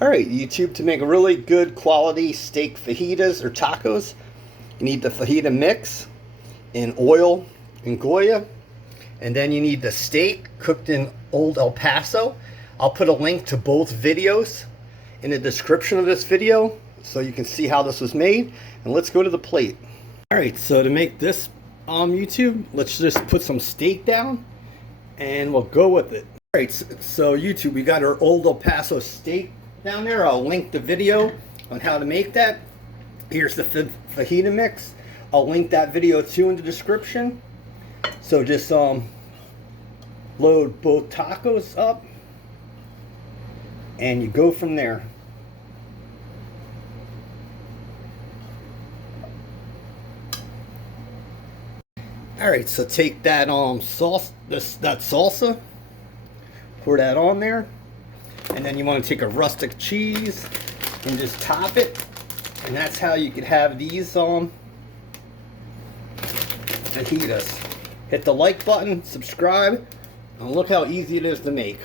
Alright, YouTube, to make a really good quality steak fajitas or tacos, you need the fajita mix in oil and Goya. And then you need the steak cooked in Old El Paso. I'll put a link to both videos in the description of this video so you can see how this was made. And let's go to the plate. Alright, so to make this YouTube, let's just put some steak down and we'll go with it. Alright, so YouTube, we got our Old El Paso steak down there. I'll link the video on how to make that. Here's the fajita mix. I'll link that video too in the description. So just load both tacos up and you go from there. Alright, so take that sauce, that salsa, pour that on there, and then you want to take a rustic cheese and just top it, and that's how you could have these fajitas. Hit the like button, subscribe, and look how easy it is to make.